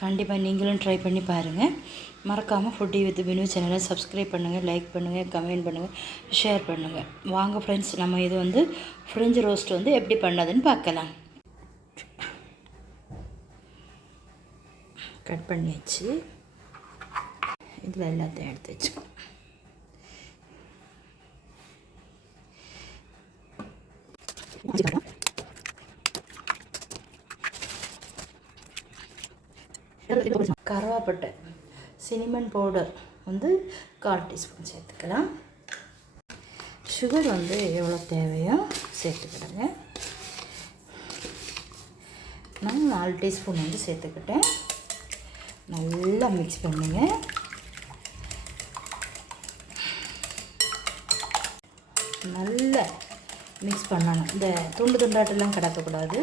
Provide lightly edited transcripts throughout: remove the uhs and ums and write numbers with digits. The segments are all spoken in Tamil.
கண்டிப்பாக நீங்களும் ட்ரை பண்ணி பாருங்கள். மறக்காமல் ஃபுட்டி வித் பினு சேனலை சப்ஸ்கிரைப் பண்ணுங்கள், லைக் பண்ணுங்கள், கமெண்ட் பண்ணுங்கள், ஷேர் பண்ணுங்கள். வாங்க ஃப்ரெண்ட்ஸ், நம்ம இது வந்து ஃப்ரெஞ்ச் ரோஸ்ட் வந்து எப்படி பண்ணதுன்னு பார்க்கலாம். கட் பண்ணியாச்சு. இதில் எல்லாத்தையும் எடுத்து வச்சுக்கலாம். கருவேப்பட்டை, சினிமன் பவுடர் வந்து 1/4 டீஸ்பூன் சேர்த்துக்கலாம். சுகர் வந்து எவ்வளோ தேவையோ சேர்த்துக்கிடுங்க. நான் 4 டீஸ்பூன் வந்து சேர்த்துக்கிட்டேன். நல்லா மிக்ஸ் பண்ணுங்க. நல்லா மிக்ஸ் பண்ணணும். இந்த துண்டு துண்டாட்டெல்லாம் கிடக்கக்கூடாது.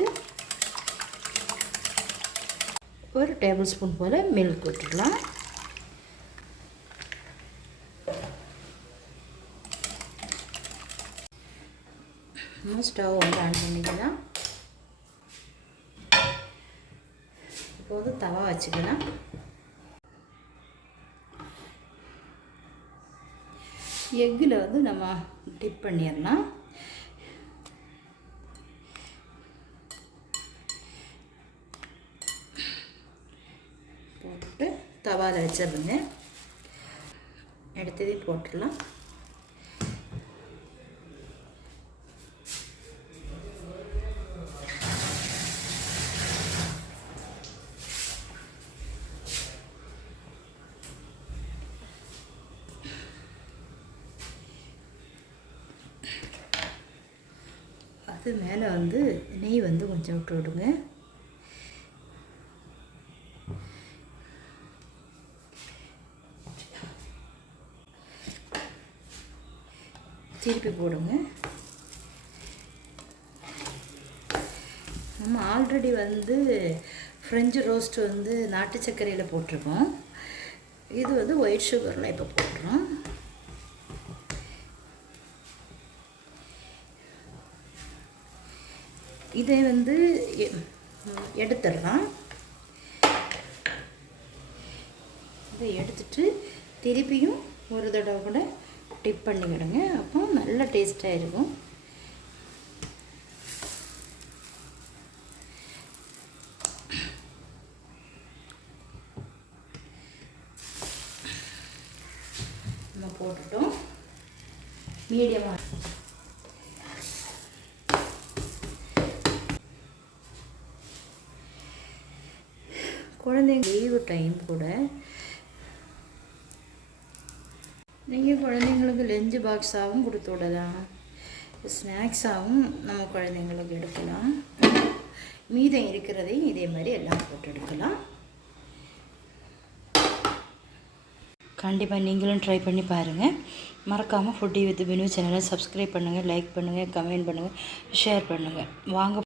ஒரு டேபிள் ஸ்பூன் போல் மில்க் விட்டுக்கலாம். ஸ்டவ் வந்து ஆன் பண்ணிக்கலாம். இப்போது தவா வச்சுக்கலாம். எக்கில் வந்து நம்ம டிப் பண்ணிடலாம். போட்டு தவாவில் வச்சிருங்க. எடுத்ததையும் போட்டுடலாம். அது மேலே வந்து நெய் வந்து கொஞ்சம் விட்டு விடுங்க. திருப்பி போடுங்க. நம்ம ஆல்ரெடி வந்து ஃப்ரெஞ்சு ரோஸ்ட் வந்து நாட்டு சர்க்கரையில் போட்டிருக்கோம். இது வந்து ஒயிட் சுகரில் இப்போ போட்டுறோம். இதை வந்து எடுத்துடலாம். இதை எடுத்துட்டு திருப்பியும் ஒரு தடவை கூட டிப் பண்ணிக்கிடுங்க. அப்போ நல்ல டேஸ்ட்டாக இருக்கும். நம்ம போட்டுட்டோம். மீடியமாக குழந்தைங்க லீவு டைம் கூட நீங்கள் குழந்தைங்களுக்கு லஞ்ச் பாக்ஸாகவும் கொடுத்து விடலாம், ஸ்நாக்ஸாகவும் நம்ம குழந்தைங்களுக்கு எடுக்கலாம். மீதம் இருக்கிறதையும் இதே மாதிரி எல்லாம் போட்டு எடுக்கலாம். கண்டிப்பாக நீங்களும் ட்ரை பண்ணி பாருங்கள். மறக்காமல் ஃபுட்டி வித் பினு சேனலை சப்ஸ்கிரைப் பண்ணுங்கள், லைக் பண்ணுங்கள், கமெண்ட் பண்ணுங்கள், ஷேர் பண்ணுங்கள். வாங்க